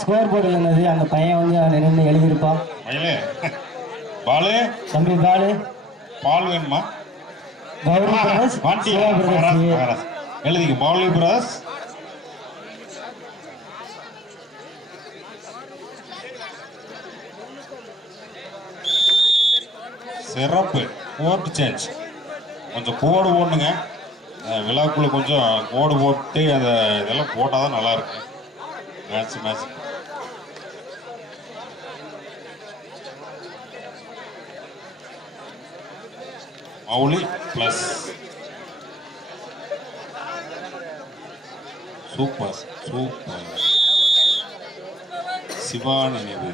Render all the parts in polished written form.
Score போர்டில் இருந்தது. அந்த பையன் வந்து நின்று எழுதியிருப்பான். பாலு தம்பி பாலு பால் வேணுமா? கௌரி பிரதர்ஸ் சிவா பிரதர்ஸ் எழுதிக்க பவுலி பிரதர்ஸ். சிறப்பு கோட் சேஞ்ச். கொஞ்சம் கோடு போடணுங்க விழாக்குள்ள, கொஞ்சம் கோடு போட்டு அந்த இதெல்லாம் போட்டால் தான் நல்லா இருக்கு match. Mouli plus super Siva நினைவு.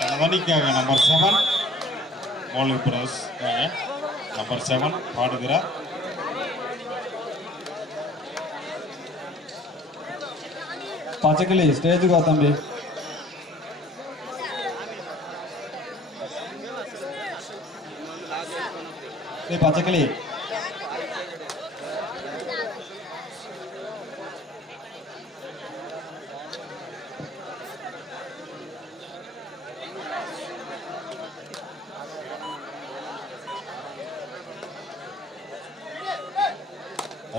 தனதனிக்காக நம்பர் 7 மௌலி பிரதர்ஸ் நம்பர் 7 பாடுகிறார். பச்சைக்கிளி ஸ்டேஜுக்கு வா தம்பி. பச்சைக்கிளி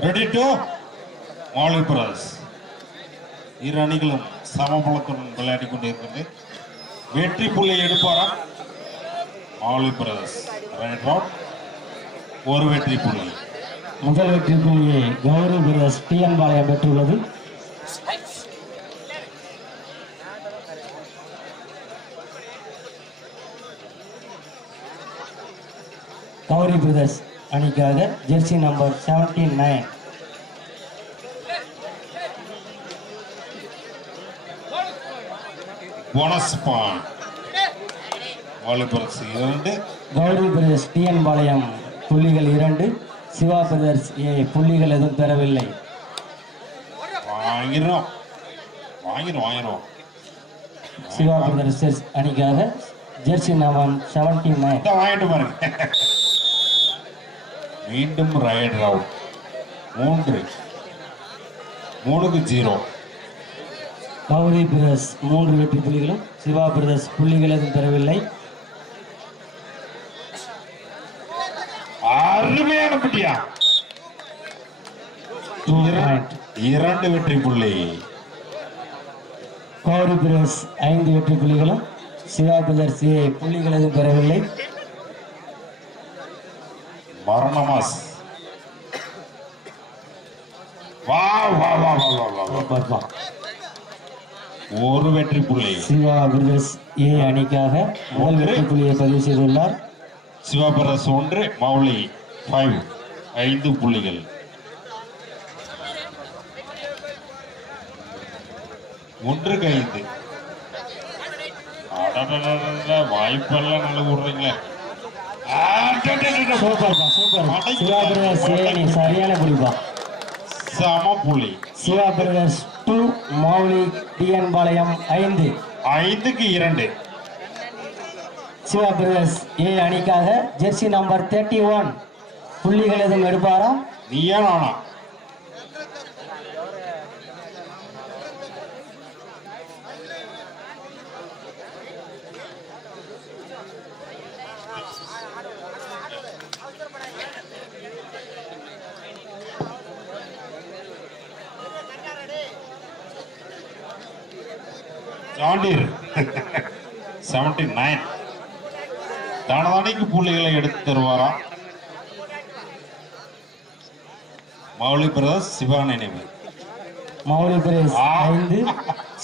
ரெடி டு மௌலி பிரதர்ஸ். இரு அணிகளும் சமபலத்துடன் விளையாடி கொண்டிருக்கிறது. வெற்றி புள்ளி எடுப்பாரா மௌலி பிரதர்ஸ்? Raid out. ஒரு வெற்றி புள்ளி. முதல் வெற்றி புள்ளியை கௌரி பிரதர்ஸ் டிஎன் பாளையம் பெற்றுள்ளது. கௌரி பிரதர்ஸ் அணிக்காக jersey number 79 bonus point. Mouli brothers 2, Gowri brothers TN Palayam புள்ளிகள் 2, சிவா பிரதர்ஸ் புள்ளிகள் எதுவும் பெறவில்லை. வாங்கிரும். சிவா பிரதர்ஸ் அணிக்காக ஜெர்சி நம்பர் 79 வாங்கிட்டு பாருங்க. மீண்டும் ரைட் ரவுட். 3-0. கௌரி பிரதர்ஸ் 3 வெற்றி புள்ளிகளும் சிவா பிரதர்ஸ் புள்ளிகள் எதுவும் பெறவில்லை. அருமையான புள்ளியா. 2 வெற்றி புள்ளி. கௌரி பிரதர்ஸ் 5 வெற்றி புள்ளிகளும் சிவா பிரதர்ஸ் புள்ளிகள் எதுவும் பெறவில்லை. மரணமாஸ். வா ஒரு வெற்றி புள்ளி. சிவா பிரதர்ஸ் அணிக்காக முதல் வெற்றி புள்ளியை பதிவு செய்துள்ளார். சிவா பிரதர்ஸ் 1, மௌலி 5 புள்ளிகள். ஒன்றுக்கு 5. வாய்ப்பெல்லாம் நல்ல விடுறீங்களே. சரியான புள்ளிப்பா. சம புள்ளி. சிவா பிரதர்ஸ் 2, மௌலி டிஎன் பாளையம் 5. 5க்கு 2. சிவா பிரதர்ஸ் அணிக்காக ஜெர்சி நம்பர் 31 புள்ளிகள் எதுவும் எடுப்பாரா? நீயா நானா? ஜாண்டீர் 79 தனதனிக்கு புள்ளிகளை எடுத்து தருவாரா மௌலி பிரதர்ஸ் சிவா நினைவு. மௌலி பிரதர்ஸ் 5,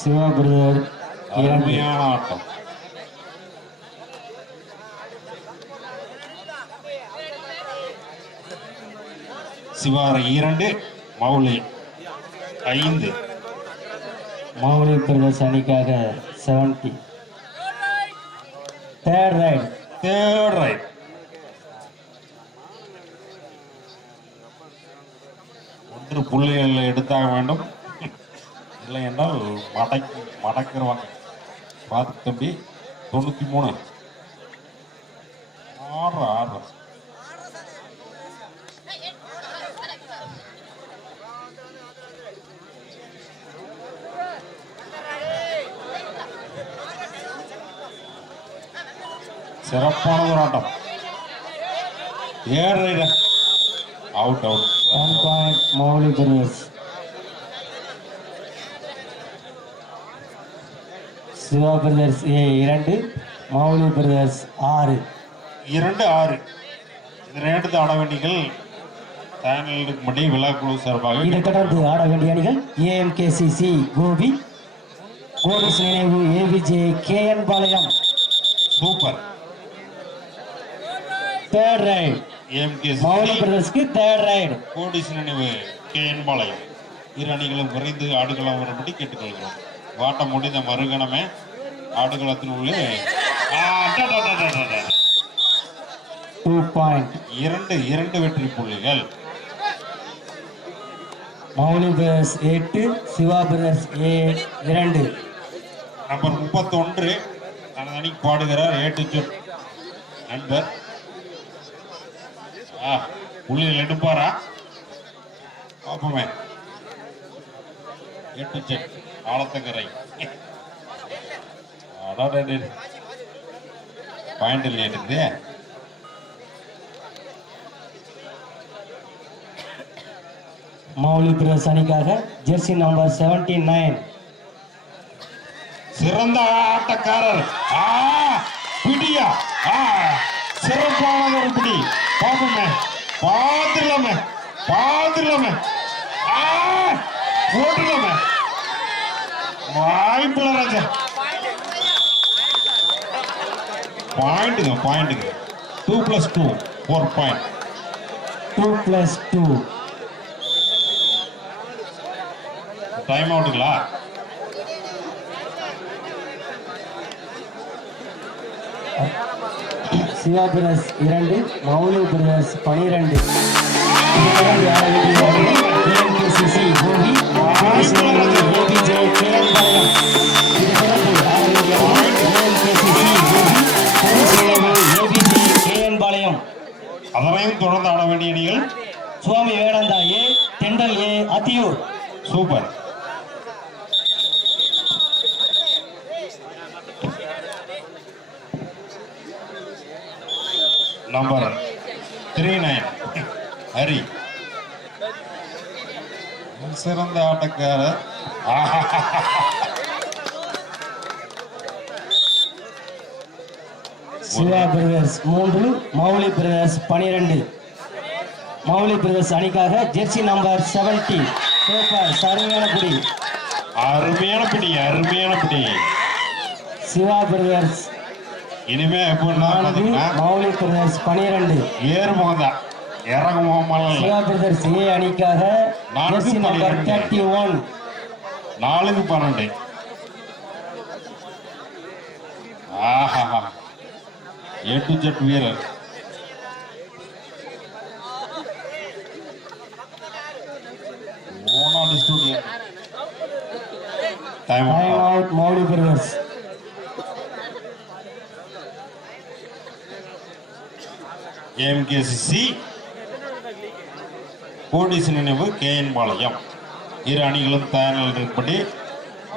சிவா பிரதர் அருமையான ஆட்டம். சிவார 2, மௌலி 5. மௌலி பிரதர்ஸ் அணிக்காக 70. Third right. Third right. ஒன்று புள்ளிகள் எடுத்தாக வேண்டும், இல்லை என்றால் மடக்கிடுவாங்க. பார்த்து தம்பி. 93. ஆறு. சிறப்பான ஒரு ஆட்டம். 7 raider. Out. 1 point Mouli brothers. Siva brothers A 2, Mouli brothers 6. 2-6. இந்த 2 ஆட வேண்டிகள் சேனலுக்கு மட்டும் விழாக்குழு சார்பாக. இதை தொடர்ந்து ஆட வேண்டிய அணிகள் ஏஎம்கேசிசி கோபி, கோடிஸ் நினைவு AVJ KN Palayam. Super. Third raid. Mouli பிரதர்ஸ்க்கு தேர்ட் ரைட். கோடிஸ் நினைவு கேஎன் பாளையம். இரு அணிகளும் விரைந்து ஆடுகளம் வரும்படி கேட்டுக்கொள்கிறோம். வாட்டம் முடிந்த மறுகணமே ஆடுகளத்தின் உள்ளே 2 பாயிண்ட். 2 வெற்றி புள்ளிகள். Mouli brothers 8, Siva brothers A 2. Number 31 தனது அணிக்கு பாடுகிறார் A2Z நண்பர். புள்ளிகள் எடுப்பாரா பாப்போமே. A2Z ஆலத்தங்கரை. பாயிண்ட் இல்லையா இருக்குது. மௌலி பிரதர்ஸ் அணிக்காக ஜெர்சி நம்பர் 79. சிறந்த ஆட்டக்காரர். பிடியா. சிறப்பான ஒரு பிடி. பாப்போமே. பார்த்துடலாமே. ஓட்டுலாமே. வாய்ப்புல ராஜா. பாயிண்ட்டுங்க. 2 + 2 4 பாயிண்ட். 2 + 2. டைம் அவுட்டுங்களா? Siva brothers 2, Mouli brothers 12. அதனையும் தொடர்ந்து ஆட வேண்டிய அணிகள் சுவாமி வேடாந்தா ஏ, தெண்டல் A, Athiyur. Super. Number 39 Hari. சிறந்த ஆட்டக்காரர். Siva brothers 3, Mouli brothers 12. Mouli brothers அணிக்காக ஜெர்சி நம்பர் 70. சூப்பர். அருமையான பிடி. சிவா பிரதர்ஸ் இனிமே மௌலி பிரதர்ஸ் 12. ஏறுமுகம்தான் இறங்குமுகமாக. சிவா பிரதர்ஸ் ஏ அணிக்காக ஜெர்சி நம்பர் 31. 4-12. A2Z வீரர். Time out Mouli brothers. AMKCC கோடிஸ் நினைவு கேஎன் பாளையம். இரு அணிகளும் தயார் படி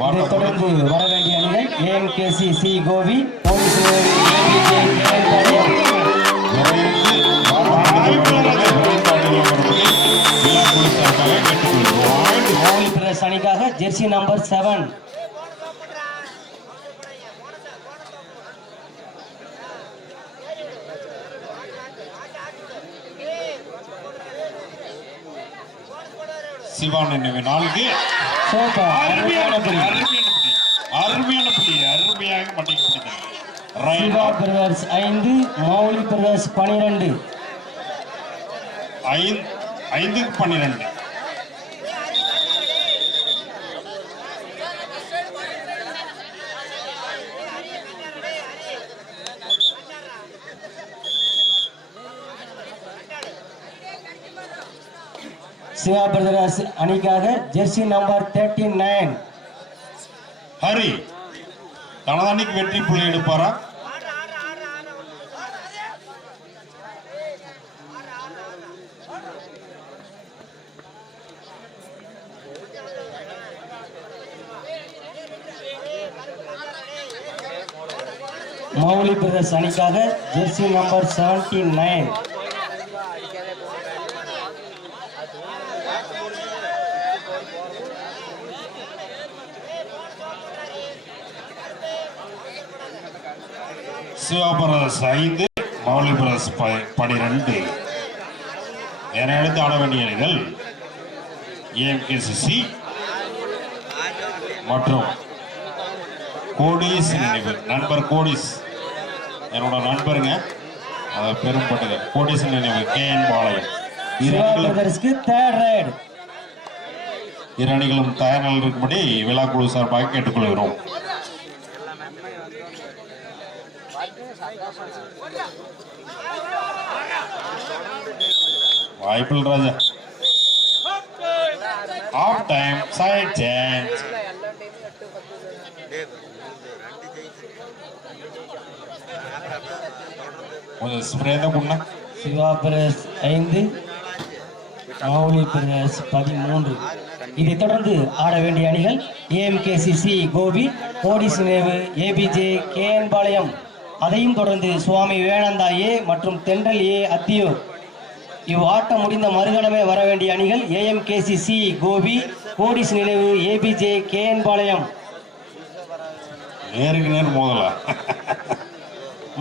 இதைத் தொடர்ந்து வர வேண்டிய அணிகள் ஏஎம்கேசிசி கோபி, போலீஸ் நினைவு கேஎன் பாளையம். மௌலி பிரதர்ஸ் அணிக்காக ஜெர்சி நம்பர் 7. சிவா நினைவு 4. அருமையாக Siva brothers 5, Mouli brothers 12. 5-12. Siva brothers அணிக்காக ஜெர்சி நம்பர் 39 ஹரி தனது அணிக்கு வெற்றி புள்ளி எடுப்பாரா? மௌலி பிரதர்ஸ் அணிக்காக jersey number 79 Siva brothers 5 Mouli brothers 12. என எடுத்து ஆட வேண்டிய அணிகள் ஏஎம்கேசிசி மற்றும் கோடிஸ் நினைவு நண்பர் கோடிஸ் என்னோட நண்பருங்க பெரும்பட்டது கோடிஸ் நினைவு கேஎன் பாளையம். சிவா பிரதர்ஸ்க்கு தேர்ட் ரைட். இரு அணிகளும் தயார் நிலையில் இருக்கும்படி விழா குழு சார்பாக கேட்டுக்கொள்கிறோம். வாய்ப்பில் Raja half time side change. கொஞ்சம் ஸ்ப்ரே தான் பண்ண. Siva brothers 5 Mouli brothers 13. இதைத் தொடர்ந்து ஆட வேண்டிய அணிகள் ஏஎம்கேசிசி கோபி, கோடிஸ் நினைவு ஏபிஜே கேஎன் பாளையம். அதையும் தொடர்ந்து சுவாமி விவேகானந்தா ஏ மற்றும் தென்றல் ஏ அத்தியூர். இவ்வாட்டம் முடிந்த மறுகணமே வர வேண்டிய அணிகள் ஏஎம்கேசிசி கோபி, கோடிஸ் நினைவு ஏபிஜே கேஎன் பாளையம். நேருக்கு நேர் மோதலா?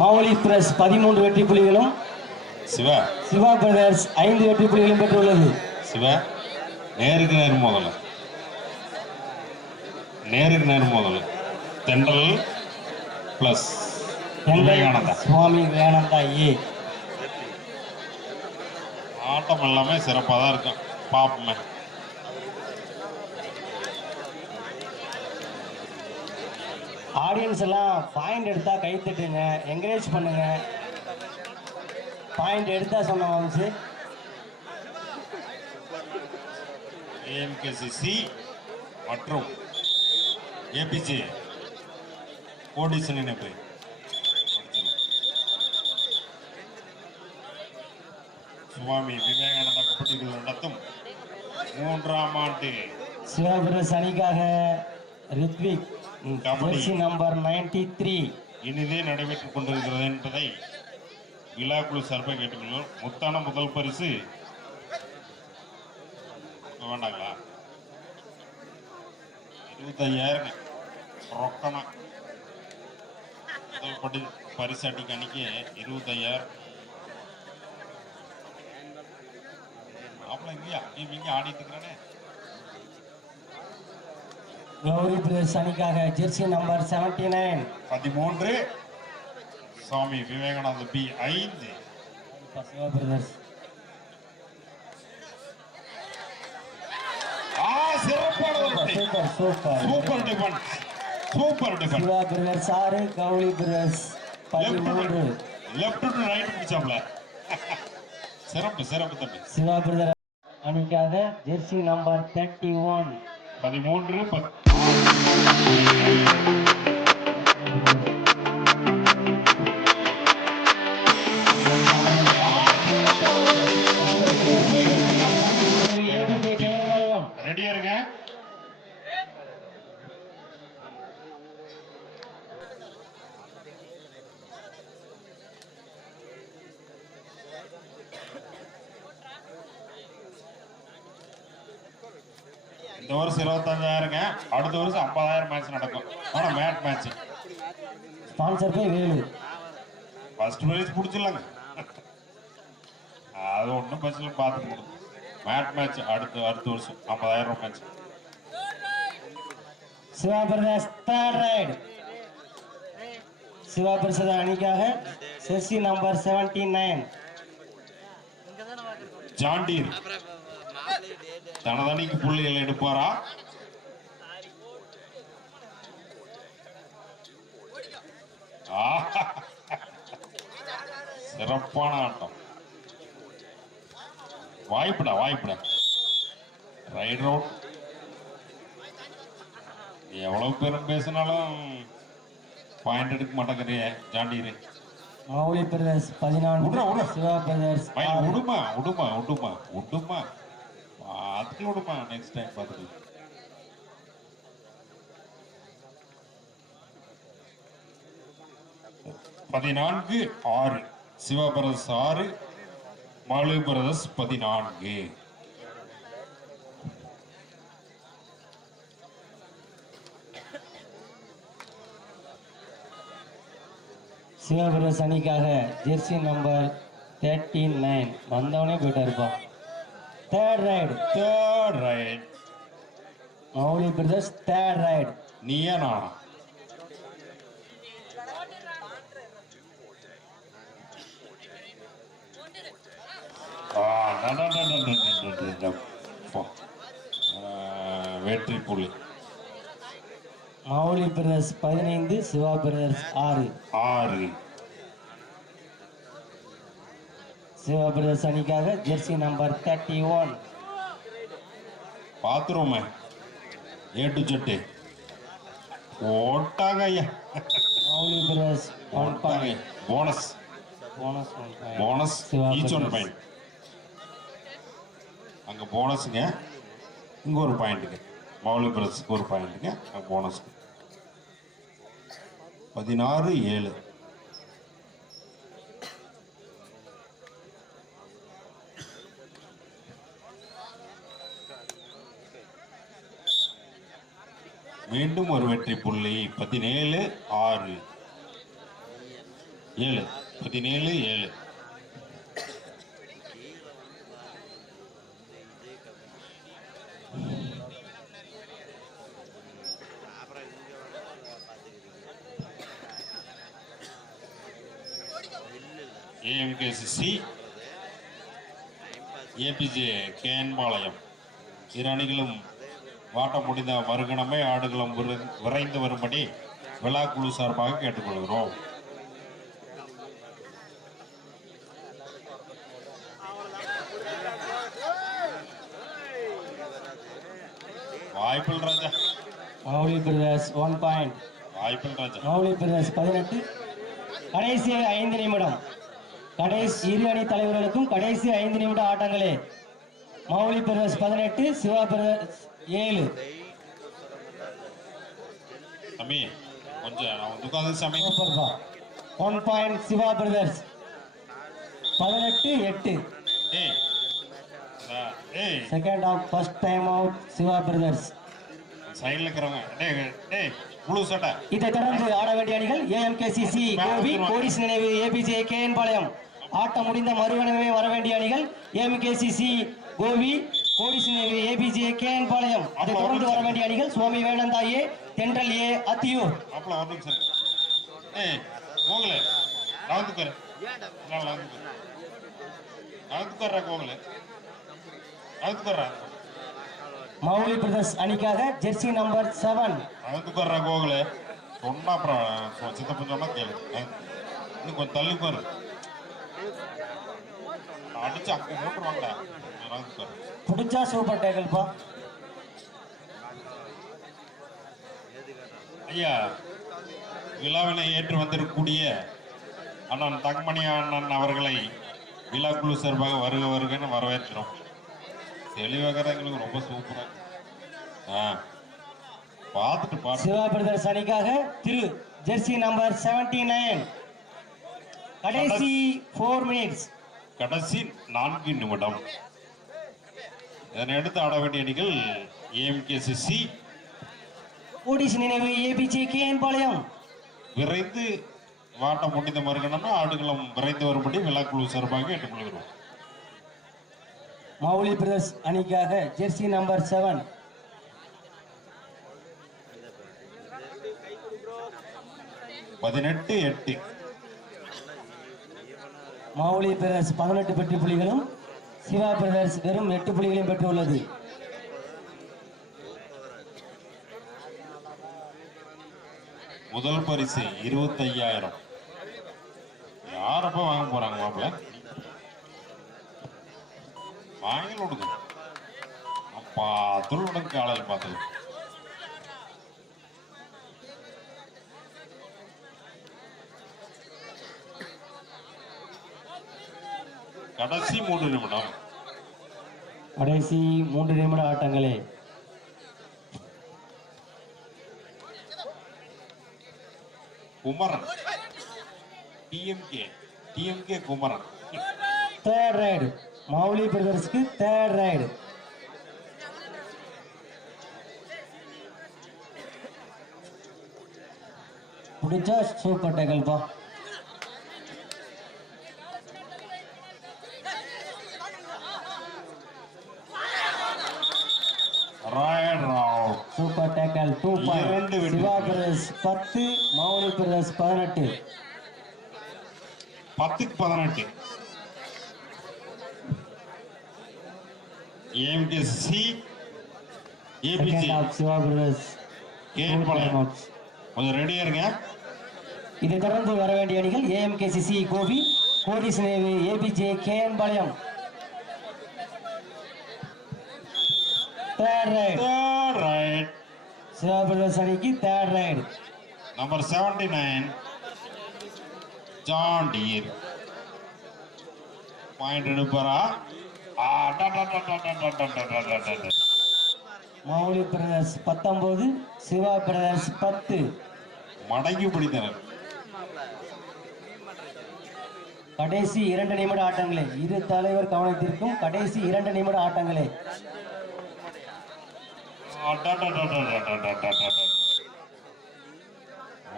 மௌலி பிரதர்ஸ் 13 வெற்றி புள்ளிகளும் சிவா சிவா பிரதர்ஸ் 5 வெற்றி புள்ளிகளும் பெற்றுள்ளது. சிவா நேருக்கு நேர் மோதல, நேருக்கு நேர் மோதல். தென்றல் பிளஸ் விவேகானந்தா சுவாமி விவேகானந்தா ஏ. ஆட்டம் எல்லாமே சிறப்பாக தான் இருக்கும். பார்ப்போமே. ஆடியன்ஸ் எல்லாம் பாயிண்ட் எடுத்தா கை தட்டுங்க, என்கரேஜ் பண்ணுங்க. பாயிண்ட் எடுத்தா சொன்ன வம்சு. ஏஎம்கேசிசி மற்றும் ஏபிஜே கோடிஸ் நினைவு சுவாமி விவேகானந்தா கபடி குழு நடத்தும் 3ஆம் ஆண்டு சிவபிரஸ் அணிக்காக ரித்விக் கபடி ஜெர்சி நம்பர் 93 இனிதே நடைபெற்றுக் கொண்டிருக்கிறது என்பதை விழா குழு சார்பாக கேட்டுக்கொள்வோம். முத்தான முதல் பரிசு வேண்டாங்களா? 25,000 ரொக்கமா முதல் பரிசு அடிக்க அன்னைக்கு 25,000. அப்பலாம் இல்லையா? இவங்க ஆடிட்டு இருக்கிறானே. கௌரி பிரதர்ஸ் அணிக்காக jersey number 79 13 Swami Vivekananda B 5 Siva brothers. Super super super defence, super defence. Siva brothers 6 Gowri brothers 13. Left to right பிடிச்சாப்ல. சிறப்பு சிறப்பு தம்பி. சிவா பிரதர் அணிக்காக ஜெர்சி நம்பர் 31 13 ரெடியா இருங்க. இந்த வருஷம் 25,000ங்க. அடுத்த வருஷம் 50,000 மேட்ச் நடக்கும். ஆனா மேட் match sponsor by Velu. First prize பிடிச்சிடலாங்க. அது ஒன்றும் பிரச்சனை பார்த்து கொடுக்கும். மேட் மேட்ச் அடுத்த வருஷம் 50,000 match. Siva brothers third raid. Siva brothers அணிக்காக ஜெர்சி நம்பர் 79 ஜாண்டீர் தனது அணிக்கு புள்ளிகள் எடுப்பாரா? சிறப்பான ஆட்டம். வாய்ப்புடா வாய்ப்புடா. Right out. எவ்வளவு பேரும் பேசினாலும் பாயிண்ட் எடுக்க மாட்டேங்கிறிய ஜாண்டீரு. மௌலி பிரதர்ஸ் 14, சிவா பிரதர்ஸ் விடுமா விடுமா விடுமா விடுமா பார்த்து விடுமா. நெக்ஸ்ட் டைம் பார்த்துக்கலாம். பதினான்கு 6 Siva brothers 6, Mouli brothers 14. Siva brothers அணிக்காக ஜெர்சி நம்பர் 39 வந்தவனே போயிட்டாருப்பா. Third raid Mouli brothers third raid. நீயா நானா? வெற்றி புள்ளி. Mouli brothers 15, Siva brothers 6. Siva brothers அணிக்காக ஜெர்சி நம்பர் 31 பாத்துருவோமே. ஏட்டு சட்டு ஓட்டாங்க ஐயா. Mouli brothers 1 point. Bonus bonus each one point. அங்க போனஸுங்க, இங்க ஒரு பாயிண்ட்டுங்க. மௌலி பிரதர்ஸ்க்கு ஒரு பாயிண்ட்டுங்க போனஸ். 16-7. மீண்டும் ஒரு வெற்றி புள்ளி. 17-6. 17-7. ஏஎம்கேசிசி ஏபிஜே கேன்பாளையம் இரு அணிகளும் வாட்டம் முடிந்த மறுகணமே ஆடுகளும் விரைந்து வரும்படி விழா குழு சார்பாக கேட்டுக்கொள்கிறோம். வாய்ப்பில் ராஜா. Mouli brothers 1 point. வாய்ப்பில் ராஜா. மௌலி பிரதர்ஸ் 18. கடைசி 5 நிமிடம். கடைசி இரு அணி தலைவர்களுக்கும் கடைசி 5 நிமிட ஆட்டங்களே. Mouli brothers 18, Siva brothers 7. சாமி கொஞ்சம் நான் உட்காந்து சாமி. 1 point Siva brothers. 18-8. Second half first time out Siva brothers. சைடுல இருக்கிறவங்க முழு சட்டை. இதைத் தொடர்ந்து ஆட வேண்டிய அணிகள் ஏஎம்கேசிசி கோபி, கோடிஸ் நினைவு ஏபிஜே கேஎன் பாளையம். ஆட்டம் முடிந்த மறுகணமே வர வேண்டிய அணிகள் ஏஎம்கேசிசி கோபி, கோடிஸ் நினைவு ஏபிஜே கேஎன் பாளையம். அதைத் தொடர்ந்து வர வேண்டிய அணிகள் சுவாமி வேணந்தா ஏ, தென்றல் ஏ, அத்தியூர். அப்பல ஒரு நிமிஷம். கோகுல நவுந்துக்கற கோகுல நவுந்துக்கற. மௌலி பிரதர்ஸ் அணிக்காக ஜெர்சி நம்பர் 7 நவுந்துக்கற கோகுல. சொன்னா அப்புறம் சித்தப்ப சொன்னா கேளு. இன்னும் கொஞ்சம் தள்ளி பாரு. அடிச்சு அங்க மோட்டர் வாங்கடா. நவுந்துக்கற புடிச்சா சூப்பர் டேக்கிள்பா. ஐயா, விழாவினை ஏற்று வந்திருக்கக்கூடிய அண்ணன் தங்கமணி அண்ணன் அவர்களை விழா குழு சார்பாக வருக வருகன்னு வரவேற்கிறோம். தெளிவாக எங்களுக்கு ரொம்ப சூப்பரா பார்த்துட்டு பாரு. சிவா பிரதர்ஸ் அணிக்காக திரு ஜெர்சி நம்பர் 79. கடைசி 4 மினிட்ஸ். கடைசி 4 நிமிடம். இதனை அடுத்து ஆட வேண்டிய அணிகள் ஏஎம்கேசிசி கோடிஸ் நினைவு ஏபிஜே கேஎன் பாளையம். விரைந்து வாட்டம் முடிந்த மறுகணமே ஆடுகளும் விரைந்து வரும்படி விழா குழு சார்பாக கேட்டுக்கொள்கிறோம். மௌலி பிரதர்ஸ் அணிக்காக ஜெர்சி நம்பர் 7. பதினெட்டு 8. மௌலி பிரதர்ஸ் 18 வெற்றி புள்ளிகளும் சிவா பிரதர்ஸ் வெறும் 8 புள்ளிகளையும் பெற்றுள்ளது. முதல் பரிசு 25,000. யாரப்ப வாங்க போறாங்க மாப்பிள்ள? வாங்கி கொடுங்க. பாத்துடன் காலையில் பார்த்தது கடைசி 3 நிமிடம். கடைசி 3 நிமிட ஆட்டங்களே. Kumaran DMK Kumaran third raid Mouli பிரதர்ஸ்க்கு தேர்ட் ரைடு. பிடிச்சா சூப்பர் டேக்கல்பா. Super tackle 2 point. Siva brothers 10 Mouli brothers 18. 10க்கு 18. AMKC APG Siva brothers KN Palayam கொஞ்சம் ரெடியா இருங்க. இதை தொடர்ந்து வர வேண்டிய அணிகள் ஏஎம்கேசிசி கோபி, கோடிஸ் நேவு APJ KN Palayam. Third raid Siva brothers அணிக்கு தேர்ட் ரைடு. நம்பர் 79 ஜான் டீர் பாயிண்ட் எடுப்பாரா? Mouli brothers 19 Siva brothers 10. மடங்கி பிடித்தனர். கடைசி 2 நிமிட ஆட்டங்களே. இரு தலைவர் கவனத்திற்கும் கடைசி 2 நிமிட ஆட்டங்களே.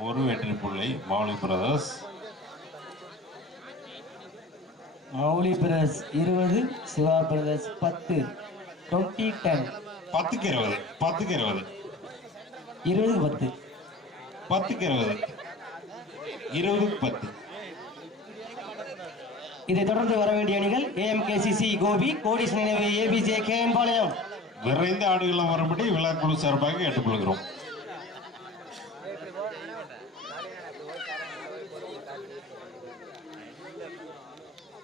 ஒரு வெற்றி புள்ளி Mouli brothers. Mouli brothers 20 Siva brothers 10. 20-10. 10க்கு 20 10க்கு 20 20-10. 10க்கு 20 20க்கு 10. இதை தொடர்ந்து வர வேண்டிய அணிகள் ஏஎம்கேசிசி கோபி, கோடிஸ் நினைவு ஏபிஜே கேஎன்பாளையம். விரைந்த ஆடுகளம் வரும்படி விழாக்குழு சார்பாக கேட்டுக்கொள்கிறோம்.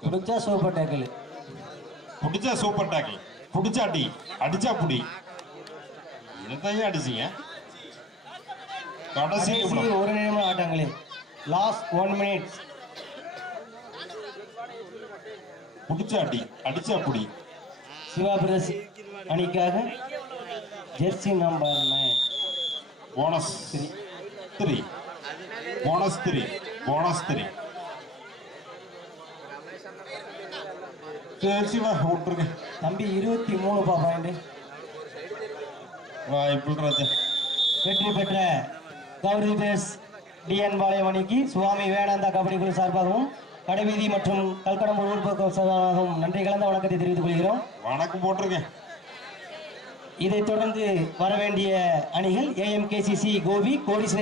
பிடிச்சா சூப்பர் டேக்கிள். பிடிச்சா சூப்பர் டேக்கிள். பிடிச்சா அடி, அடிச்சா புடி. இதைத்தான் அடிச்சீங்க. கடைசி 1 நிமிட ஆட்டங்களே. Last 1 minute. பிடிச்சா அடி, அடிச்சா புடி. சிவா பிரதர்ஸ் அணிக்காக jersey number 9 bonus 3 bonus 3 bonus 3. சரி சிவா விட்டுருங்க தம்பி. 23 பாயிண்ட். வாய்ப்பு ராஜா. வெற்றி பெற்ற கௌரி பேஸ் டிஎன் பாளையம் அணிக்கு சுவாமி வேணாந்தா கபடி குழு சார்பாகவும் கடைவீதி மற்றும் கல்கடம்பூர் ஊர்போக்கு சார்பாகவும் நன்றி கலந்த வணக்கத்தை தெரிவித்துக் கொள்கிறோம். வணக்கம் போட்டிருக்கேன். இதைத் தொடர்ந்து வர வேண்டிய அணிகள் ஏஎம்கேசிசி கோபி, கோடிஸ்